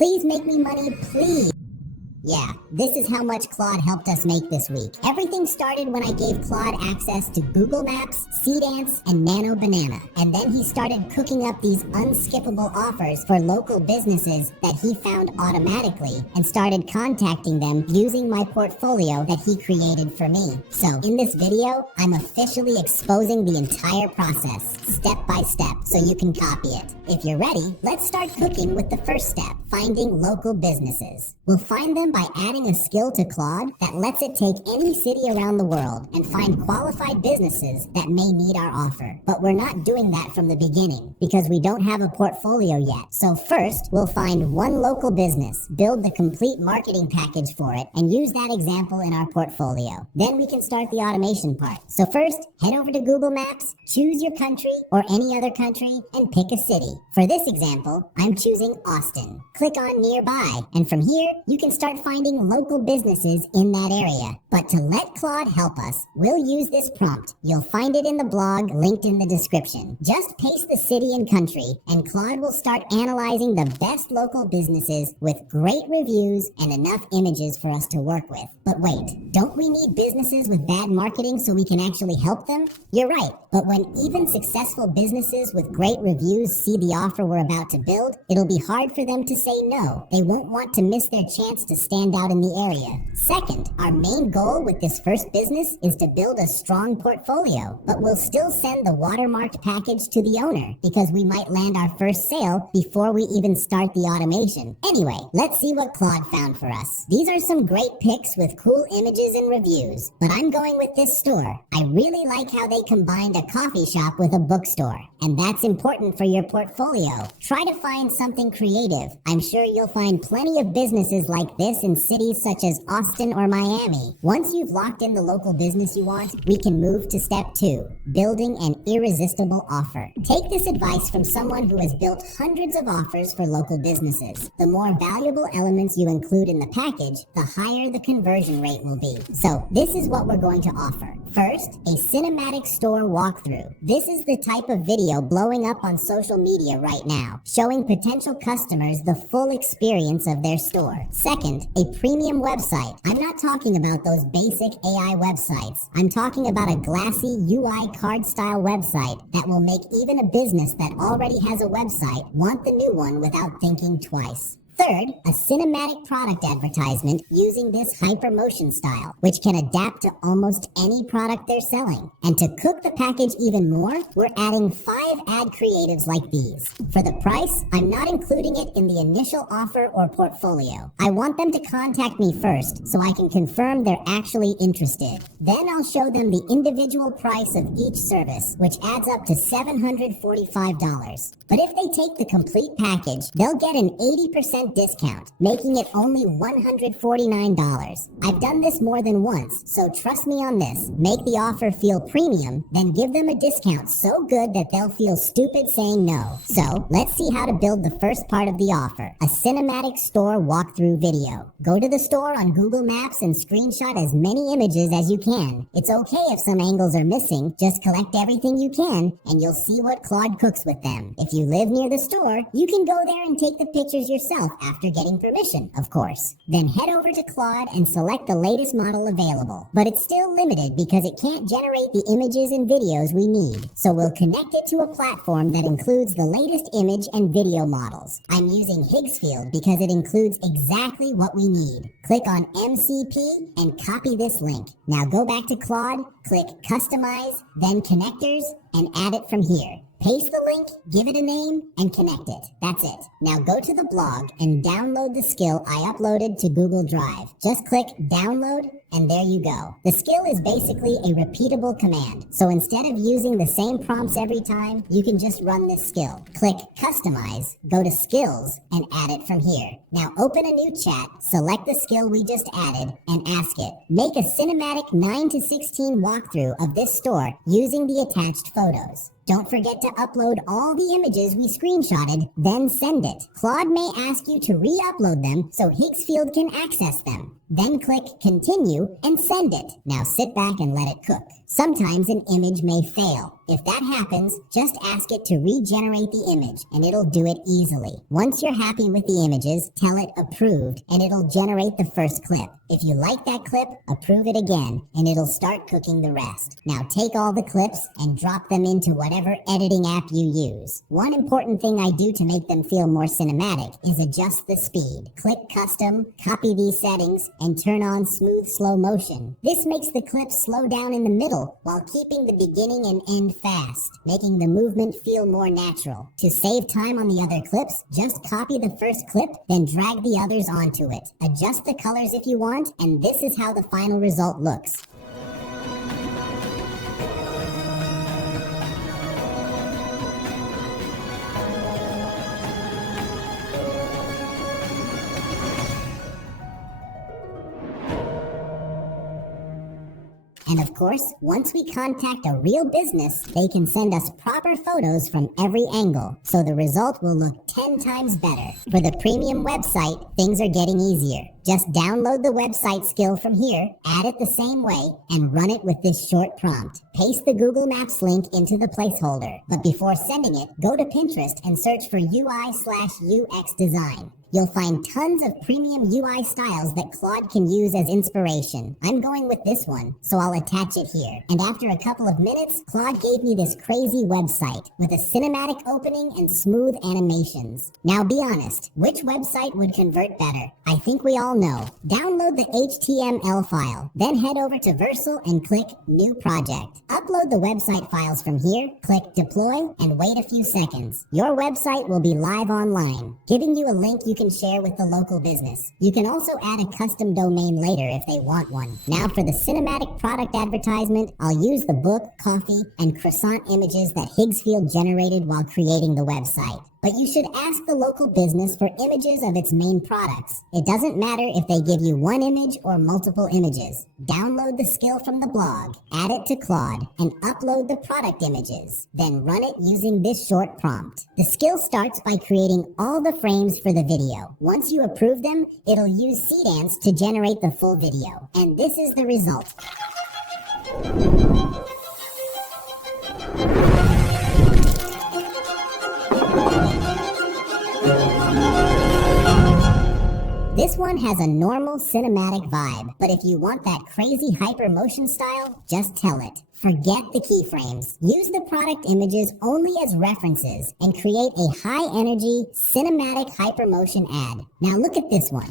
Please make me money, please. Yeah, this is how much Claude helped us make this week. Everything started when I gave Claude access to Google Maps, Seedance, and Nano Banana. And then he started cooking up these unskippable offers for local businesses that he found automatically and started contacting them using my portfolio that he created for me. So in this video, I'm officially exposing the entire process, step by step, so you can copy it. If you're ready, let's start cooking with the first step, finding local businesses. We'll find them by adding a skill to Claude that lets it take any city around the world and find qualified businesses that may need our offer. But we're not doing that from the beginning because we don't have a portfolio yet. So first, we'll find one local business, build the complete marketing package for it, and use that example in our portfolio. Then we can start the automation part. So first, head over to Google Maps, choose your country or any other country, and pick a city. For this example, I'm choosing Austin. Click on Nearby, and from here, you can start finding local businesses in that area. But to let Claude help us, we'll use this prompt. You'll find it in the blog linked in the description. Just paste the city and country, and Claude will start analyzing the best local businesses with great reviews and enough images for us to work with. But wait, don't we need businesses with bad marketing so we can actually help them? You're right, but when even successful businesses with great reviews see the offer we're about to build, it'll be hard for them to say no. They won't want to miss their chance to stand out in the area. Second, our main goal with this first business is to build a strong portfolio, but we'll still send the watermarked package to the owner because we might land our first sale before we even start the automation. Anyway, let's see what Claude found for us. These are some great pics with cool images and reviews, but I'm going with this store. I really like how they combined a coffee shop with a bookstore, and that's important for your portfolio. Try to find something creative. I'm sure you'll find plenty of businesses like this in cities such as Austin or Miami. Once you've locked in the local business you want, we can move to step 2, building an irresistible offer. Take this advice from someone who has built hundreds of offers for local businesses. The more valuable elements you include in the package, the higher the conversion rate will be. So this is what we're going to offer. First, a cinematic store walkthrough. This is the type of video blowing up on social media right now, showing potential customers the full experience of their store. Second, a premium website. I'm not talking about those basic AI websites. I'm talking about a glassy UI card style website that will make even a business that already has a website want the new one without thinking twice. Third, a cinematic product advertisement using this hypermotion style, which can adapt to almost any product they're selling. And to cook the package even more, we're adding 5 ad creatives like these. For the price, I'm not including it in the initial offer or portfolio. I want them to contact me first so I can confirm they're actually interested. Then I'll show them the individual price of each service, which adds up to $745. But if they take the complete package, they'll get an 80% discount, making it only $149. I've done this more than once, so trust me on this. Make the offer feel premium, then give them a discount so good that they'll feel stupid saying no. So let's see how to build the first part of the offer, a cinematic store walkthrough video. Go to the store on Google Maps and screenshot as many images as you can. It's okay if some angles are missing, just collect everything you can and you'll see what Claude cooks with them. If you live near the store, you can go there and take the pictures yourself after getting permission, of course. Then head over to Claude and select the latest model available. But it's still limited because it can't generate the images and videos we need. So we'll connect it to a platform that includes the latest image and video models. I'm using Higgsfield because it includes exactly what we need. Click on MCP and copy this link. Now go back to Claude, click Customize, then Connectors, and add it from here. Paste the link, give it a name, and connect it. That's it. Now go to the blog and download the skill I uploaded to Google Drive. Just click Download, and there you go. The skill is basically a repeatable command. So instead of using the same prompts every time, you can just run this skill. Click Customize, go to Skills, and add it from here. Now open a new chat, select the skill we just added, and ask it. Make a cinematic 9:16 walkthrough of this store using the attached photos. Don't forget to upload all the images we screenshotted, then send it. Claude may ask you to re-upload them so Higgsfield can access them. Then click Continue and send it. Now sit back and let it cook. Sometimes an image may fail. If that happens, just ask it to regenerate the image, and it'll do it easily. Once you're happy with the images, tell it approved, and it'll generate the first clip. If you like that clip, approve it again, and it'll start cooking the rest. Now take all the clips and drop them into whatever editing app you use. One important thing I do to make them feel more cinematic is adjust the speed. Click Custom, copy these settings, and turn on Smooth Slow Motion. This makes the clips slow down in the middle while keeping the beginning and end fast, making the movement feel more natural. To save time on the other clips, just copy the first clip, then drag the others onto it. Adjust the colors if you want, and this is how the final result looks. And of course, once we contact a real business, they can send us proper photos from every angle, so the result will look 10 times better. For the premium website, things are getting easier. Just download the website skill from here, add it the same way, and run it with this short prompt. Paste the Google Maps link into the placeholder, but before sending it, go to Pinterest and search for UI/UX design. You'll find tons of premium UI styles that Claude can use as inspiration. I'm going with this one, so I'll attach it here. And after a couple of minutes, Claude gave me this crazy website with a cinematic opening and smooth animations. Now be honest, which website would convert better? I think we all know. Download the HTML file, then head over to Versal and click New Project. Upload the website files from here, click Deploy, and wait a few seconds. Your website will be live online, giving you a link you can share with the local business. You can also add a custom domain later if they want one. Now for the cinematic product advertisement, I'll use the book, coffee, and croissant images that Higgsfield generated while creating the website. But you should ask the local business for images of its main products. It doesn't matter if they give you one image or multiple images. Download the skill from the blog, add it to Claude, and upload the product images. Then run it using this short prompt. The skill starts by creating all the frames for the video. Once you approve them, it'll use Seedance to generate the full video. And this is the result. This one has a normal cinematic vibe, but if you want that crazy hypermotion style, just tell it. Forget the keyframes. Use the product images only as references and create a high-energy, cinematic hypermotion ad. Now look at this one.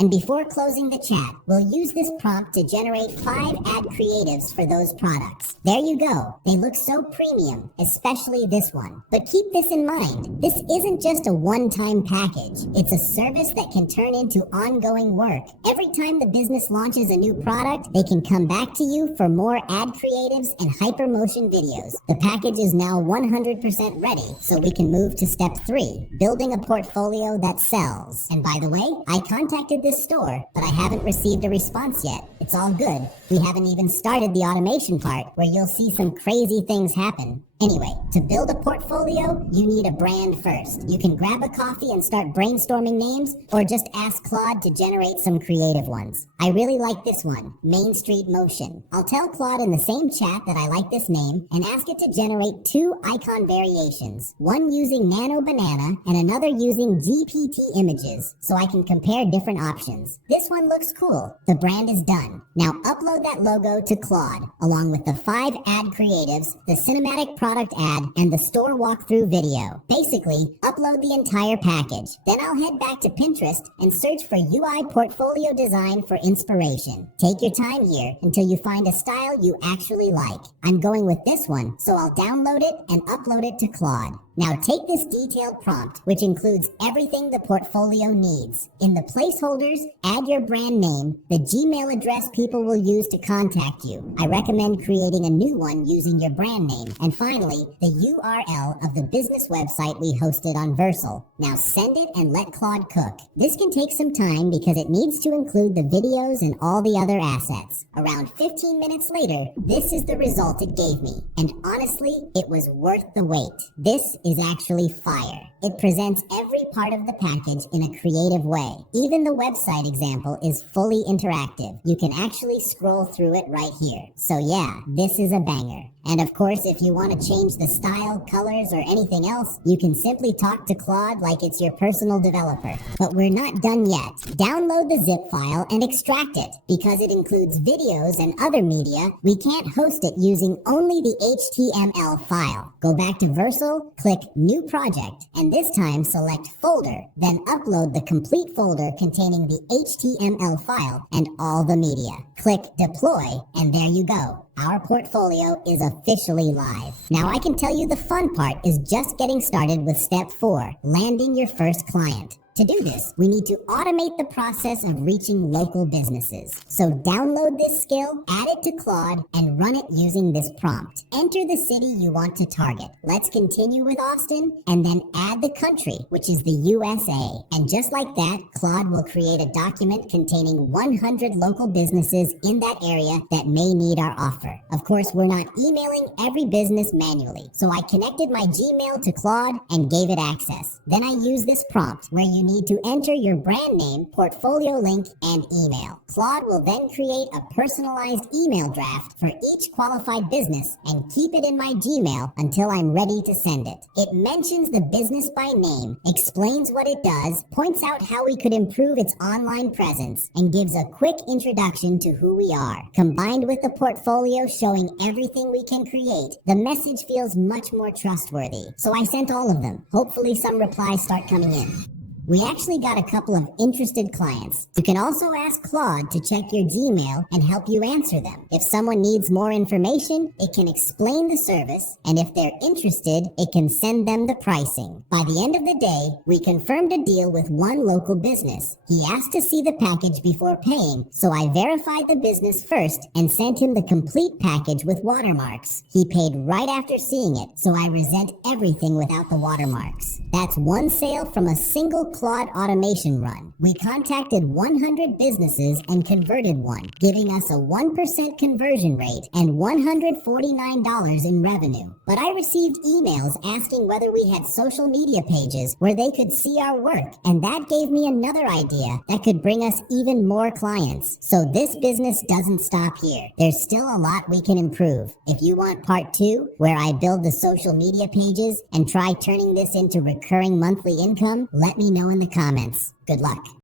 And before closing the chat, we'll use this prompt to generate 5 ad creatives for those products. There you go. They look so premium, especially this one. But keep this in mind. This isn't just a one-time package. It's a service that can turn into ongoing work. Every time the business launches a new product, they can come back to you for more ad creatives and hypermotion videos. The package is now 100% ready, so we can move to step 3, building a portfolio that sells. And by the way, I contacted this store, but I haven't received a response yet. It's all good. We haven't even started the automation part, where you'll see some crazy things happen. Anyway, to build a portfolio, you need a brand first. You can grab a coffee and start brainstorming names, or just ask Claude to generate some creative ones. I really like this one, Main Street Motion. I'll tell Claude in the same chat that I like this name and ask it to generate 2 icon variations, one using Nano Banana and another using GPT images, so I can compare different options. This one looks cool. The brand is done. Now upload that logo to Claude, along with the 5 ad creatives, the cinematic product ad, and the store walkthrough video. Basically, upload the entire package. Then I'll head back to Pinterest and search for UI portfolio design for inspiration. Take your time here until you find a style you actually like. I'm going with this one, so I'll download it and upload it to Claude. Now take this detailed prompt, which includes everything the portfolio needs. In the placeholders, add your brand name, the Gmail address people will use to contact you. I recommend creating a new one using your brand name. And finally, finally, the URL of the business website we hosted on Versal. Now send it and let Claude cook. This can take some time because it needs to include the videos and all the other assets. Around 15 minutes later, this is the result it gave me. And honestly, it was worth the wait. This is actually fire. It presents every part of the package in a creative way. Even the website example is fully interactive. You can actually scroll through it right here. So yeah, this is a banger. And of course, if you want to change the style, colors, or anything else, you can simply talk to Claude like it's your personal developer. But we're not done yet. Download the zip file and extract it. Because it includes videos and other media, we can't host it using only the HTML file. Go back to Versal, click New Project, and this time select Folder, then upload the complete folder containing the HTML file and all the media. Click Deploy, and there you go. Our portfolio is officially live. Now I can tell you the fun part is just getting started with step 4, landing your first client. To do this, we need to automate the process of reaching local businesses. So download this skill, add it to Claude, and run it using this prompt. Enter the city you want to target. Let's continue with Austin, and then add the country, which is the USA. And just like that, Claude will create a document containing 100 local businesses in that area that may need our offer. Of course, we're not emailing every business manually. So I connected my Gmail to Claude and gave it access. Then I use this prompt where you need to enter your brand name, portfolio link, and email. Claude will then create a personalized email draft for each qualified business and keep it in my Gmail until I'm ready to send it. It mentions the business by name, explains what it does, points out how we could improve its online presence, and gives a quick introduction to who we are. Combined with the portfolio showing everything we can create, the message feels much more trustworthy. So I sent all of them. Hopefully some replies start coming in. We actually got a couple of interested clients. You can also ask Claude to check your Gmail and help you answer them. If someone needs more information, it can explain the service, and if they're interested, it can send them the pricing. By the end of the day, we confirmed a deal with one local business. He asked to see the package before paying, so I verified the business first and sent him the complete package with watermarks. He paid right after seeing it, so I resent everything without the watermarks. That's one sale from a single Claude automation run. We contacted 100 businesses and converted one, giving us a 1% conversion rate and $149 in revenue. But I received emails asking whether we had social media pages where they could see our work, and that gave me another idea that could bring us even more clients. So this business doesn't stop here. There's still a lot we can improve. If you want part 2, where I build the social media pages and try turning this into recurring monthly income, let me know in the comments. Good luck.